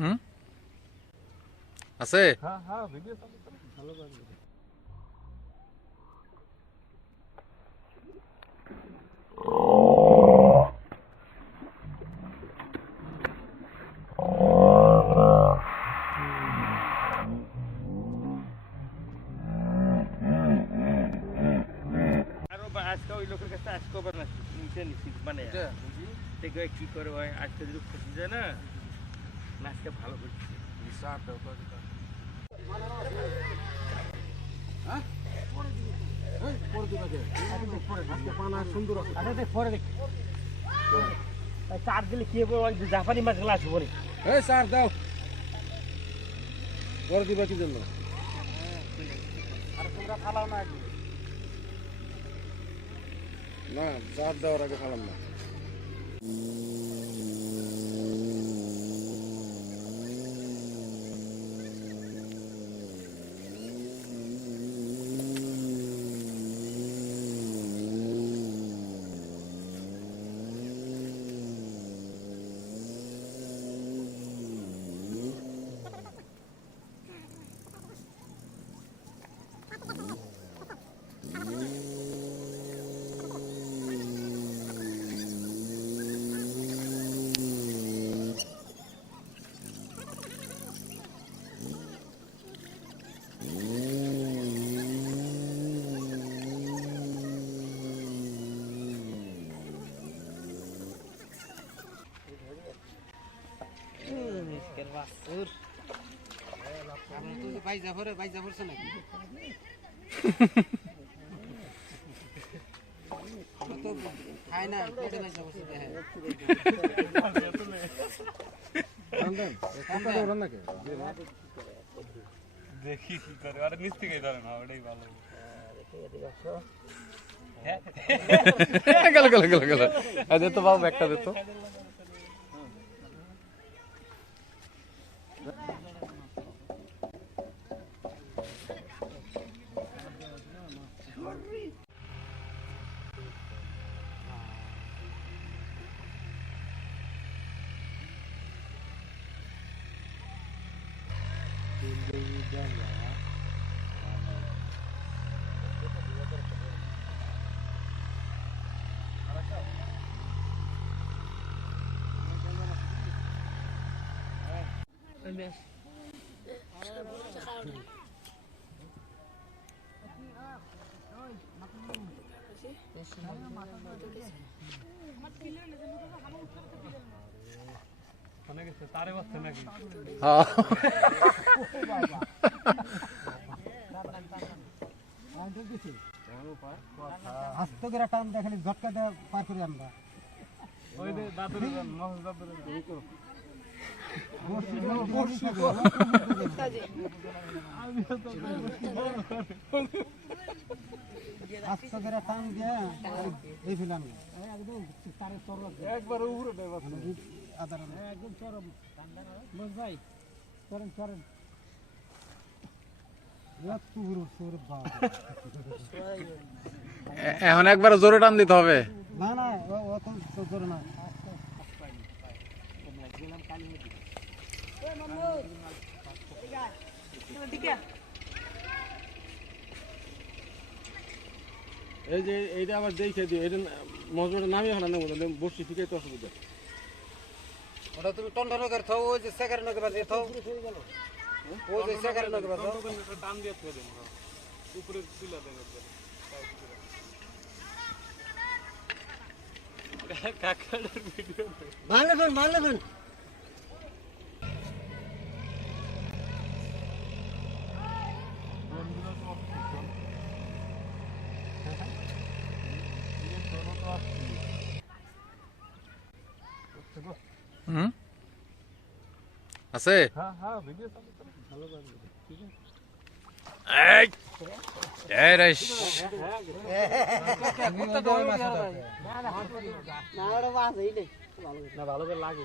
হুম? আছে? হ্যাঁ হ্যাঁ ভিডিও ভালো করে আজকে ওই লোকের কাছে আজকে নিচে নিচ্ছি মানে? কি করে ভাই আজকে যদি খুশি যায় না নাচটা ভালো করছে। দেখ পরে দেখ। চার দিলে কি জাপানি মাছগুলো আসবে এই স্যার দাও। করে দিবা কি জন্য। আর তোমরা ফালাও না না চার দেওয়ার আগে খালাম না। মিসকের বাসুর বাইজা ভরে বাইজা ভরছে নাকি আমরা তো খাই না পেটে বাইজা ভরছে দেখে নাকি দেখি কি করে আরে নিচ থেকে ধরে না ওটাই ভালো গেল গেল গেল গেল দে তো বাবু একটা দে তো অনেক তারে বসছে নাকি হ্যাঁ আস্ত করে টান দেখালি ঝটকা দেওয়া পার করি আমরা। আস্ত করে টান দিয়ে এই ফেলাম। একবার উপরে দেবা আদার একদম চরম। বস ভাই এ- এখন একবার জোরে টান দিতে হবে। না না তো তো জোরে না। এই যে এইটা আবার দেখে দিও এটা মজমাটা নামিয়ে ফেলা নেব তাহলে বসি শিখাইতে অসুবিধা ওটা তুমি টন্ডন করে থাও ওই যে সেকারে নগে বাজে থাও ওই যে সেকারে নগে বাজে টান দিয়ে থয়ে দেবো হ্যাঁ। উপরে তুলে দেবো একবার। কাকার ভিডিও মারলে ফেন আছে? হ্যাঁ হ্যাঁ ভালো করে এই এই রে না ভালো করে লাগে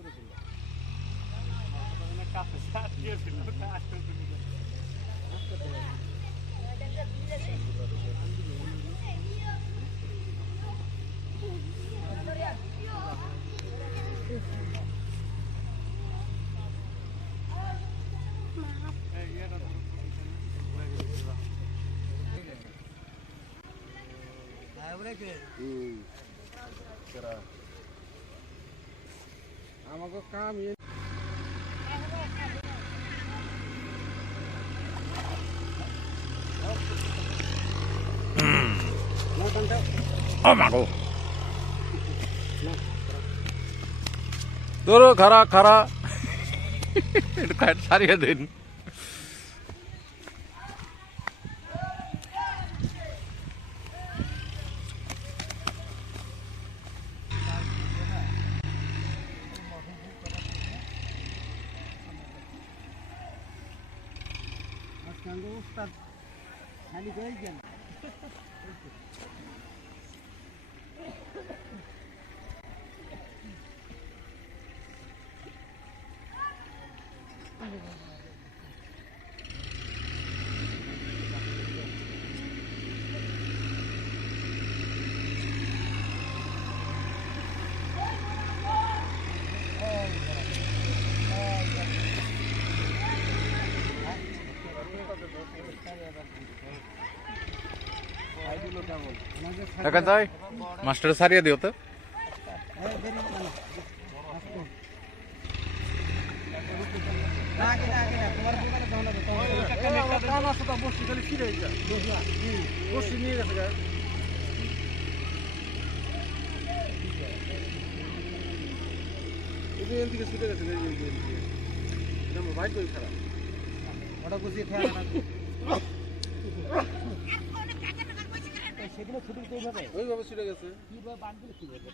মাছটা বলাই করছে মাছটা হল লাগবে না কাছেই দিয়ে আমাকে কাম মাগো তোর খারা খারা সারিয়ে দিন আজকাল উস্তাদ খালি করে গেল দেখা যায় মাস্টার সারিয়ে দিও তো আগে না আগে না তোমার দোকানে যাও না তোমার কান আছে তো বসছি খালি ফিরে যা বসছি নিয়ে গেছে গা এই যে এদিকে থেকে ছুটে গেছে এই যে এই যে, এই যে। এটা আমার বাইক করে খারাপ ওটা গুছিয়ে খেয়াল রাখো সেগুলো ছুটি এইভাবে ওইভাবে ছুটে গেছে। কীভাবে বানগুলো দিলে কি হবে